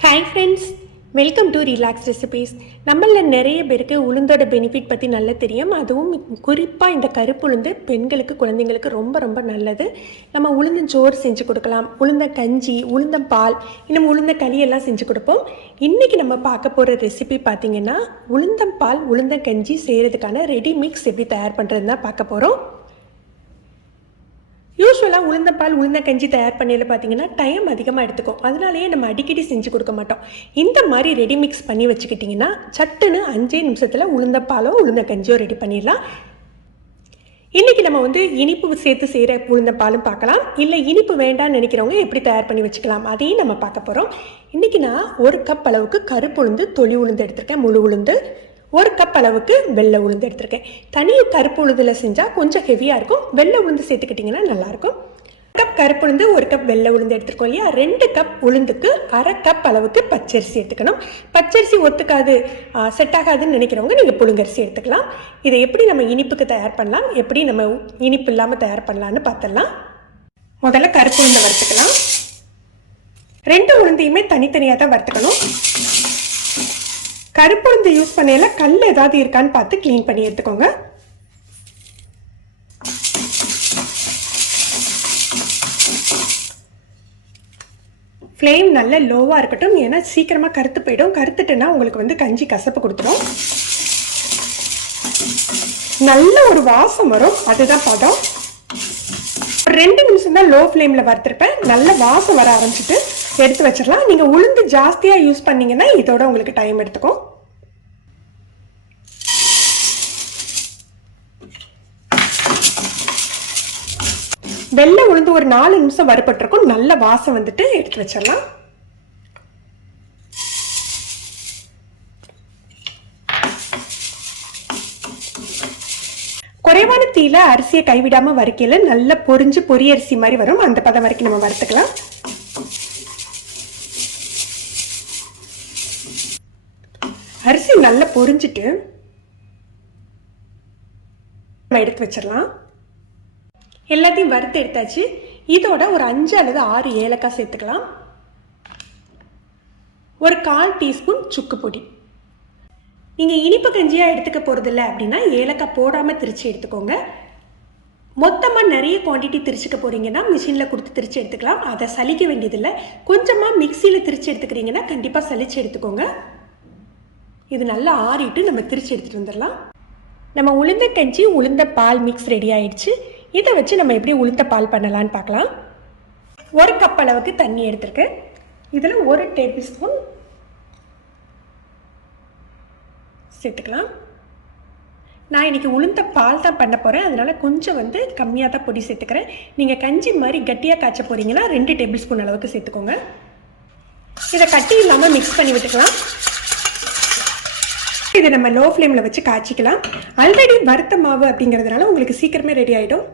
Hi friends, welcome to Relax Recipes. நம்மள நிறைய பேருக்கு உளுந்தோட பெனிஃபிட் பற்றி நல்லா தெரியும். அதுவும் குறிப்பாக இந்த கருப்பு உளுந்து பெண்களுக்கு குழந்தைங்களுக்கு ரொம்ப ரொம்ப நல்லது. நம்ம உளுந்தஞ்சோறு செஞ்சு கொடுக்கலாம், உளுந்த கஞ்சி, உளுந்தம்பால், இன்னும் உளுந்த களி எல்லாம் செஞ்சு கொடுப்போம். இன்றைக்கி நம்ம பார்க்க போகிற ரெசிபி பார்த்திங்கன்னா உளுந்தம்பால் உளுந்தங்கஞ்சி செய்கிறதுக்கான ரெடி மிக்ஸ் எப்படி தயார் பண்ணுறதுன்னு தான் பார்க்க போகிறோம். யூஸ்வலாக உளுந்தப்பால் உளுந்த கஞ்சி தயார் பண்ணையில் பார்த்தீங்கன்னா டைம் அதிகமாக எடுத்துக்கும். அதனாலேயே நம்ம அடிக்கடி செஞ்சு கொடுக்க மாட்டோம். இந்த மாதிரி ரெடி மிக்ஸ் பண்ணி வச்சுக்கிட்டிங்கன்னா சட்டுன்னு 5 நிமிஷத்தில் உளுந்தப்பாலோ உளுந்த கஞ்சியோ ரெடி பண்ணிடலாம். இன்றைக்கி நம்ம இனிப்பு சேர்த்து செய்கிற உளுந்தப்பாலும் பார்க்கலாம். இல்லை இனிப்பு வேண்டாம்னு நினைக்கிறவங்க எப்படி தயார் பண்ணி வச்சுக்கலாம் அதையும் நம்ம பார்க்க போகிறோம். இன்றைக்கி நான் 1 கப் அளவுக்கு கருப்பு உளுந்து, தொளி உளுந்து எடுத்திருக்கேன். முழு உளுந்து 1 கப் அளவுக்கு வெள்ளை உளுந்து எடுத்திருக்கேன். தனி கருப்பு உளுந்தில் செஞ்சால் கொஞ்சம் ஹெவியாக இருக்கும். வெள்ளை உளுந்து சேர்த்துக்கிட்டிங்கன்னா நல்லாயிருக்கும். 1 கப் கருப்பு உளுந்து, 1 கப் வெள்ளை உளுந்து எடுத்துருக்கோம் இல்லையா. 2 கப் உளுந்துக்கு 1/2 கப் அளவுக்கு பச்சரிசி எடுத்துக்கணும். பச்சரிசி ஒத்துக்காது, செட் ஆகாதுன்னு நினைக்கிறவங்க நீங்கள் புழுங்கரிசி எடுத்துக்கலாம். இதை எப்படி நம்ம இனிப்புக்கு தயார் பண்ணலாம், எப்படி நம்ம இனிப்பு இல்லாமல் தயார் பண்ணலான்னு பார்த்துடலாம். முதல்ல கருப்பு உளுந்தை வறுத்துக்கலாம். 2 உளுந்தையுமே தனித்தனியாக தான் வறுத்துக்கணும். கருப்பு உளுந்து யூஸ் பண்ணையில கல் ஏதாவது இருக்கான்னு பார்த்து க்ளீன் பண்ணி எடுத்துக்கோங்க. ஃப்ளேம் நல்ல லோவாக இருக்கட்டும், ஏன்னா சீக்கிரமாக கருத்து போயிடும். கருத்துட்டுன்னா உங்களுக்கு கஞ்சி கசப்பு கொடுத்துடும். நல்ல ஒரு வாசம் வரும், அதுதான் பதம். 2 நிமிஷம் தான் லோ ஃப்ளேமில் வறுத்துருப்பேன். நல்ல வாசம் வர ஆரம்பிச்சுட்டு எடுத்து வச்சிடலாம். நீங்கள் உளுந்து ஜாஸ்தியாக யூஸ் பண்ணீங்கன்னா இதோட உங்களுக்கு டைம் எடுத்துக்கும். வெள்ளை உளுந்து ஒரு 4 நிமிஷம் வறுபட்டிருக்கும். நல்ல வாசம் வந்துட்டு எடுத்து வச்சிடலாம். குறைவான தீயில அரிசியை கைவிடாம வறுக்கையில நல்ல பொரிஞ்சு பொரியரிசி மாதிரி வரும். அந்த பதம் வரைக்கும் நம்ம வறுத்துக்கலாம். அரிசி நல்லா பொரிஞ்சிட்டு நம்ம எடுத்து வச்சிடலாம். எல்லாத்தையும் வறுத்து எடுத்தாச்சு. இதோட ஒரு 5 அல்லது 6 ஏலக்காய் சேர்த்துக்கலாம். ஒரு 1/4 டீஸ்பூன் சுக்கு பொடி. நீங்கள் இனிப்பு கஞ்சியாக எடுத்துக்க போகிறதில்ல அப்படின்னா ஏலக்காய் போடாமல் திரிச்சு எடுத்துக்கோங்க. மொத்தமாக நிறைய குவான்டிட்டி திரிச்சுக்க போகிறீங்கன்னா மிஷினில் கொடுத்து திரிச்சு எடுத்துக்கலாம். அதை சலிக்க வேண்டியதில்லை. கொஞ்சமாக மிக்சியில் திரிச்சு எடுத்துக்கிறீங்கன்னா கண்டிப்பாக சலிச்சு எடுத்துக்கோங்க. இது நல்லா ஆறிட்டு நம்ம திரிச்சு எடுத்துகிட்டு வந்துடலாம். நம்ம உளுந்த கஞ்சி உளுந்த பால் மிக்ஸ் ரெடி ஆயிடுச்சு. இதை வச்சு நம்ம எப்படி உளுந்த பால் பண்ணலான்னு பார்க்கலாம். 1 கப் அளவுக்கு தண்ணி எடுத்துருக்கேன். இதில் 1 டேபிள் ஸ்பூன் சேர்த்துக்கலாம். நான் இன்றைக்கி உளுந்த பால் தான் பண்ண போகிறேன், அதனால் கொஞ்சம் கம்மியாக தான் பொடி சேர்த்துக்கிறேன். நீங்கள் கஞ்சி மாதிரி கட்டியாக காய்ச்ச போகிறீங்கன்னா 2 டேபிள் ஸ்பூன் அளவுக்கு சேர்த்துக்கோங்க. இதை கட்டி இல்லாமல் மிக்ஸ் பண்ணி விட்டுக்கலாம். இதை நம்ம லோ ஃப்ளேமில் வச்சு காய்ச்சிக்கலாம். ஆல்ரெடி வறுத்த மாவு அப்படிங்கிறதுனால உங்களுக்கு சீக்கிரமே ரெடி ஆகிடும்.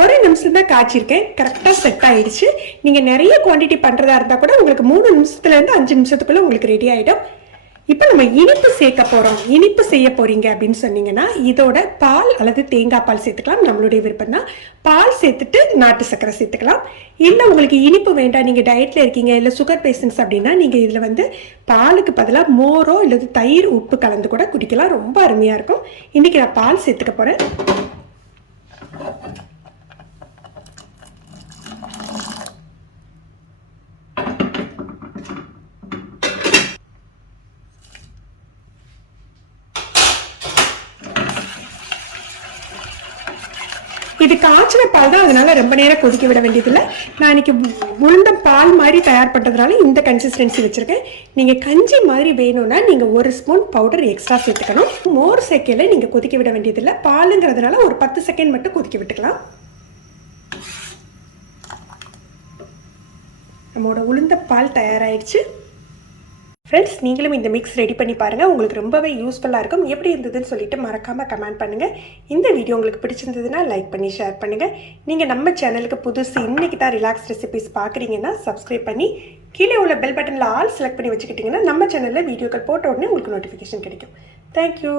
ஒரு நிமிஷம் தான் காய்ச்சிருக்கேன், கரெக்டாக செட் ஆகிடுச்சு. நீங்கள் நிறைய குவான்டிட்டி பண்ணுறதா இருந்தால் கூட உங்களுக்கு 3 நிமிஷத்துலேருந்து 5 நிமிஷத்துக்குள்ளே உங்களுக்கு ரெடி ஆகிடும். இப்போ நம்ம இனிப்பு சேர்க்க போகிறோம். இனிப்பு செய்ய போகிறீங்க அப்படின்னு சொன்னீங்கன்னா இதோட பால் அல்லது தேங்காய் பால் சேர்த்துக்கலாம், நம்மளுடைய விருப்பம் தான். பால் சேர்த்துட்டு நாட்டு சர்க்கரை சேர்த்துக்கலாம். இல்லை உங்களுக்கு இனிப்பு வேண்டாம், நீங்கள் டயட்டில் இருக்கீங்க, இல்லை சுகர் பேஷண்ட்ஸ் அப்படின்னா நீங்கள் இதில் பாலுக்கு பதிலாக மோரோ இல்லை தயிர் உப்பு கலந்து கூட குடிக்கலாம். ரொம்ப அருமையாக இருக்கும். இன்றைக்கி நான் பால் சேர்த்துக்க போகிறேன். இது காய்ச்சின பால் தான், அதனால ரொம்ப நேரம் கொதிக்க விட வேண்டியதில்லை. நான் இன்னைக்கு உளுந்த பால் மாதிரி தயார் பண்ணுறதுனால இந்த கன்சிஸ்டன்சி வச்சுருக்கேன். நீங்கள் கஞ்சி மாதிரி வேணும்னா நீங்கள் 1 ஸ்பூன் பவுடர் எக்ஸ்ட்ரா சேர்த்துக்கணும். மோர் சேர்க்கையில் நீங்கள் கொதிக்க விட வேண்டியதில்லை. பாலுங்கிறதுனால ஒரு 10 செகண்ட் மட்டும் கொதிக்க விட்டுக்கலாம். நம்மளோட உளுந்த பால் தயாராகிடுச்சு. ஃப்ரெண்ட்ஸ், நீங்களும் இந்த மிக்ஸ் ரெடி பண்ணி பாருங்கள். உங்களுக்கு ரொம்பவே யூஸ்ஃபுல்லாக இருக்கும். எப்படி இருந்ததுன்னு சொல்லிட்டு மறக்காமல் கமெண்ட் பண்ணுங்கள். இந்த வீடியோ உங்களுக்கு பிடிச்சிருந்ததுன்னா லைக் பண்ணி ஷேர் பண்ணுங்கள். நீங்கள் நம்ம சேனலுக்கு புதுசு இன்றைக்கி தான் ரிலாக்ஸ் ரெசிபிஸ் பார்க்குறீங்கன்னா சப்ஸ்கிரைப் பண்ணி கீழே உள்ள பெல் பட்டனில் ஆல் செலக்ட் பண்ணி வச்சுக்கிட்டிங்கன்னா நம்ம சேனலில் வீடியோக்கள் போட்ட உடனே உங்களுக்கு நோட்டிஃபிகேஷன் கிடைக்கும். தேங்க்யூ.